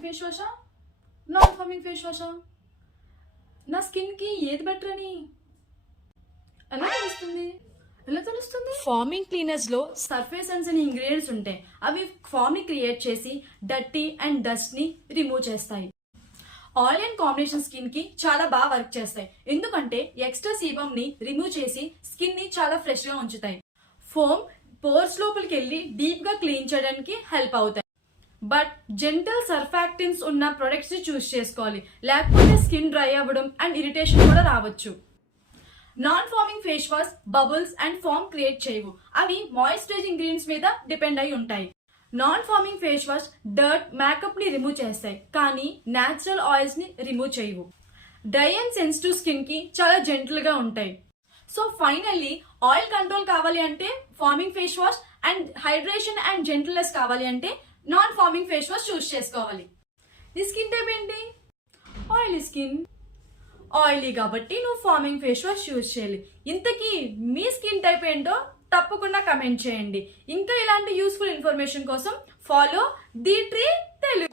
Farming face వాషా non foaming face వాషా? నా స్కిన్కి ఏది బెటర్ అని ఎలా తెలుస్తుంది? ఫార్మింగ్ క్లీనర్స్ లో సర్ఫేసెన్స్ అనే ఇంగ్రీడియంట్స్ ఉంటాయి. అవి ఫామ్ ని క్రియేట్ చేసి డర్టీ అండ్ డస్ట్ ని రిమూవ్ చేస్తాయి. ఆయిల్ అండ్ కాంబినేషన్ స్కిన్ కి చాలా బాగా వర్క్ చేస్తాయి, ఎందుకంటే ఎక్స్ట్రా సీబమ్ ని రిమూవ్ చేసి స్కిన్ ని చాలా ఫ్రెష్ గా ఉంచుతాయి. ఫోమ్ పోర్స్ లోపలికి వెళ్ళి డీప్ గా క్లీన్ చేయడానికి హెల్ప్ అవుతాయి. బట్ జెంటల్ సర్ఫాక్టెన్స్ ఉన్న ప్రొడక్ట్స్ ని చూస్ చేసుకోవాలి, లేకపోతే స్కిన్ డ్రై అవ్వడం అండ్ ఇరిటేషన్ కూడా రావచ్చు. Non foaming face wash bubbles and foam create చేయవు. అవి మాయిశ్చరైజింగ్ ఇంగ్రీడియంట్స్ మీద డిపెండ్ అయి ఉంటాయి. Non foaming face wash dirt makeup ని రిమూవ్ చేస్తాయి, కానీ న్యాచురల్ ఆయిల్స్ ని రిమూవ్ చేయవు. డ్రై అండ్ సెన్సిటివ్ స్కిన్ కి చాలా జెంటల్ గా ఉంటాయి. సో ఫైనల్లీ ఆయిల్ కంట్రోల్ కావాలి అంటే farming face wash, and hydration and gentleness కావాలి అంటే నాన్ ఫార్మింగ్ ఫేస్ వాష్ చూస్ చేసుకోవాలి. నీ స్కిన్ టైప్ ఏంటి? Oily skin. ఆయిలీ కాబట్టి నువ్వు ఫార్మింగ్ ఫేస్ వాష్ యూజ్ చేయాలి. ఇంతకీ మీ స్కిన్ టైప్ ఏంటో తప్పకుండా కమెంట్ చేయండి. ఇంకా ఇలాంటి యూస్ఫుల్ ఇన్ఫర్మేషన్ కోసం ఫాలో ది ట్రీ తెలుగు.